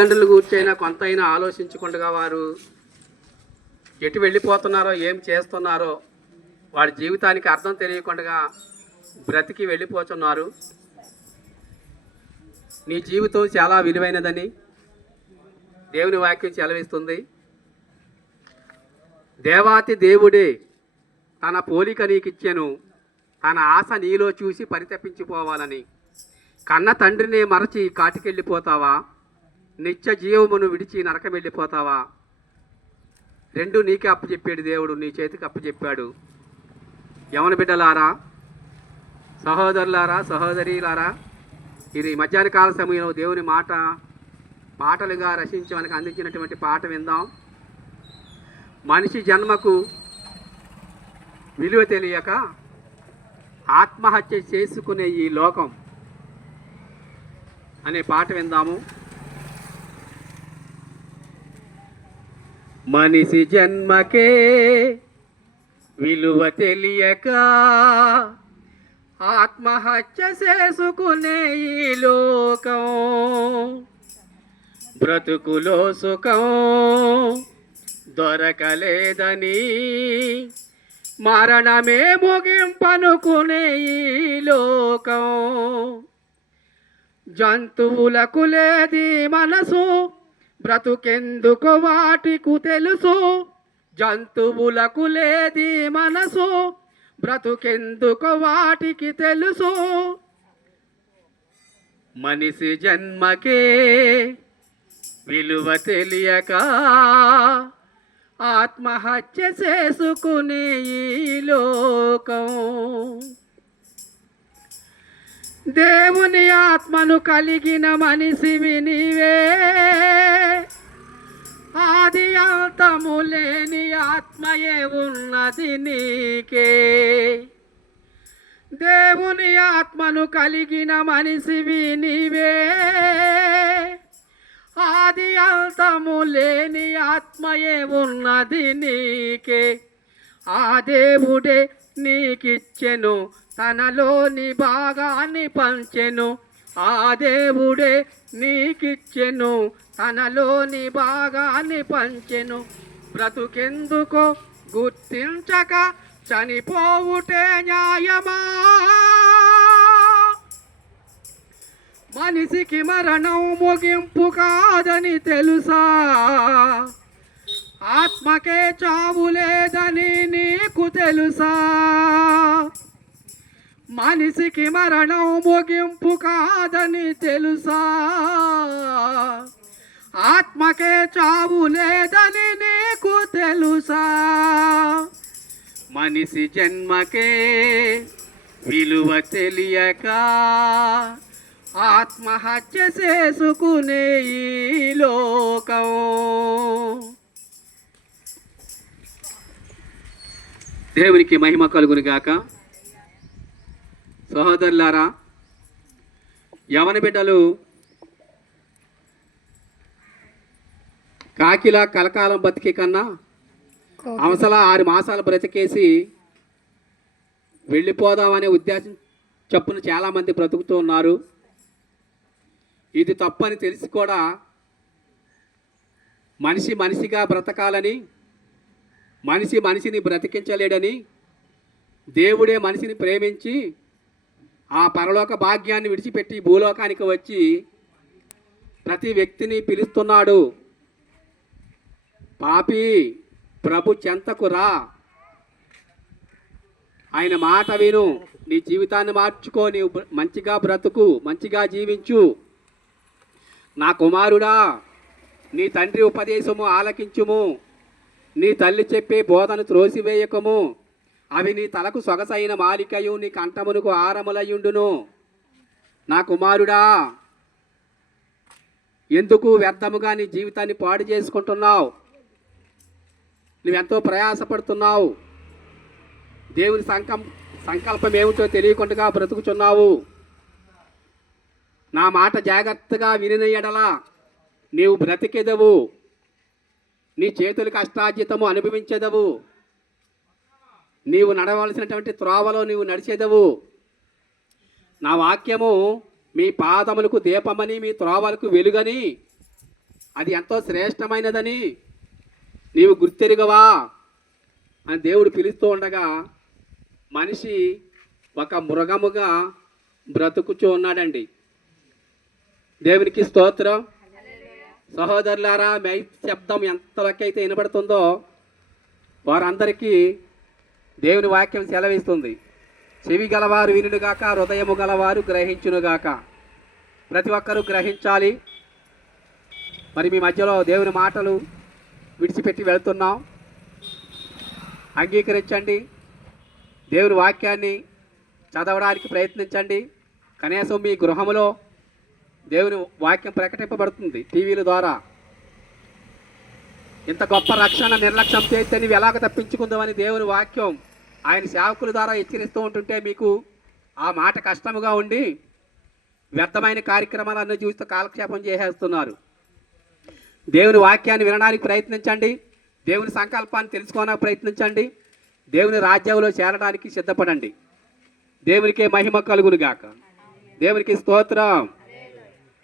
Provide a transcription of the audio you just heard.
తల్లిదండ్రులు కూర్చైనా కొంతైనా ఆలోచించకుండా వారు ఎటు వెళ్ళిపోతున్నారో ఏం చేస్తున్నారో వాడి జీవితానికి అర్థం తెలియకుండా బ్రతికి వెళ్ళిపోతున్నారు. నీ జీవితం చాలా విలువైనదని దేవుని వాక్యం చెలవిస్తుంది దేవాతి దేవుడే తన పోలిక నీకిచ్చాను తన ఆశ నీలో చూసి పరితపించిపోవాలని. కన్న తండ్రిని మరచి కాటికెళ్ళిపోతావా? నిత్య జీవమును విడిచి నరకం వెళ్ళిపోతావా? రెండు నీకే అప్పచెప్పాడు దేవుడు నీ చేతికి అప్పచెప్పాడు యవన బిడ్డలారా సహోదరులారా సహోదరిలారా ఇది మధ్యాహ్న కాల సమయంలో దేవుని మాట పాటలుగా రచించి మనకు అందించినటువంటి పాట విందాం. మనిషి జన్మకు విలువ తెలియక ఆత్మహత్య చేసుకునే ఈ లోకం అనే పాట విందాము. మనిషి జన్మకే విలువ తెలియక ఆత్మహత్య చేసుకునే ఈ లోకం. బ్రతుకులో సుఖం దొరకలేదని మరణమే ముగింపనుకునే ఈ లోకం. జంతువులకు లేది మనసు బ్రతుకెందుకు వాటికు తెలుసు? జంతువులకు లేది మనసు? బ్రతుకెందుకు వాటికి తెలుసు? మనిషి జన్మకే విలువ తెలియక ఆత్మహత్య చేసుకునే ఈ లోకం. దేవుని ఆత్మను కలిగిన మనిషివి నీవే. ఆది అంతము లేని ఆత్మయే ఉన్నది నీకే. దేవుని ఆత్మను కలిగిన మనిషివి నీవే. ఆది అంతము లేని ఆత్మయే ఉన్నది నీకే. ఆ దేవుడే నీకిచ్చెను తనలోని భాగాన్ని పంచెను. ఆ దేవుడే నీకిచ్చెను. తనలోని భాగాన్ని పంచెను. బ్రతుకెందుకో గుర్తించక చనిపోవుటే న్యాయమా? మనిషికి మరణం ముగింపు కాదని తెలుసా? ఆత్మకే చావు లేదని నీకు తెలుసా? మనిషికి మరణం ముగింపు కాదని తెలుసా? ఆత్మకే చావు లేదని నీకు తెలుసా? మనిషి జన్మకే విలువ తెలియక ఆత్మహత్య చేసుకునే ఈ లోకం. దేవునికి మహిమ కలుగునిగాక. సహోదరులారా యవన బిడ్డలు కాకిలా కలకాలం బతికే కన్నా అవసల ఆరు మాసాలు బ్రతికేసి వెళ్ళిపోదామనే ఉద్దేశం చప్పున చాలామంది బ్రతుకుతూ ఉన్నారు. ఇది తప్పని తెలిసి కూడా మనిషి మనిషిగా బ్రతకాలని మనిషి మనిషిని బ్రతికించలేడని దేవుడే మనిషిని ప్రేమించి ఆ పరలోక భాగ్యాన్ని విడిచిపెట్టి భూలోకానికి వచ్చి ప్రతి వ్యక్తిని పిలుస్తున్నాడు. పాపి ప్రభు చెంతకు రా. ఆయన మాట విను. నీ జీవితాన్ని మార్చుకో. నీవు మంచిగా బ్రతుకు. మంచిగా జీవించు. నా కుమారుడా నీ తండ్రి ఉపదేశము ఆలకించుము. నీ తల్లి చెప్పే బోధను త్రోసివేయకము. అవి నీ తలకు సొగసైన మాలికయు నీ కంఠమునకు ఆరములయుండును నా కుమారుడా ఎందుకు వ్యర్థముగా నీ జీవితాన్ని పాడు చేసుకుంటున్నావు? నువ్వెంతో ప్రయాసపడుతున్నావు? దేవుని సంకం సంకల్పం ఏమిటో తెలియకుండా బ్రతుకుచున్నావు. నా మాట జాగ్రత్తగా వినిన ఎడల నీవు బ్రతికెదవు. నీ చేతులకు అష్టాజితము అనుభవించేదవు. నీవు నడవలసినటువంటి త్రోవలో నీవు నడిచేదవు. నా వాక్యము మీ పాదములకు దీపమని మీ త్రోవలకు వెలుగని అది ఎంతో శ్రేష్టమైనదని నీవు గుర్తెరుగవా అని దేవుడు పిలుస్తూ ఉండగా మనిషి ఒక మృగముగా బ్రతుకుచూ ఉన్నాడండి. దేవునికి స్తోత్రం. సహోదరులారా మై శబ్దం ఎంతవరకైతే వినబడుతుందో వారందరికీ దేవుని వాక్యం సెలవిస్తుంది. చెవి గలవారు వినుగాక హృదయము గలవారు గ్రహించునుగాక. ప్రతి ఒక్కరూ గ్రహించాలి. మరి మీ మధ్యలో దేవుని మాటలు విడిచిపెట్టి వెళ్తున్నాం. అంగీకరించండి. దేవుని వాక్యాన్ని చదవడానికి ప్రయత్నించండి. కనీసం మీ గృహములో దేవుని వాక్యం ప్రకటింపబడుతుంది టీవీల ద్వారా. ఇంత గొప్ప రక్షణ నిర్లక్ష్యం చేస్తే నీవు ఎలాగ తప్పించుకుందామని దేవుని వాక్యం ఆయన సేవకుల ద్వారా హెచ్చరిస్తూ ఉంటుంటే మీకు ఆ మాట కష్టముగా ఉండి వ్యర్థమైన కార్యక్రమాలన్నీ చూస్తూ కాలక్షేపం చేసేస్తున్నారు. దేవుని వాక్యాన్ని వినడానికి ప్రయత్నించండి. దేవుని సంకల్పాన్ని తెలుసుకోవడానికి ప్రయత్నించండి. దేవుని రాజ్యంలో చేరడానికి సిద్ధపడండి. దేవునికే మహిమ కలుగునుగాక. దేవునికి స్తోత్రం.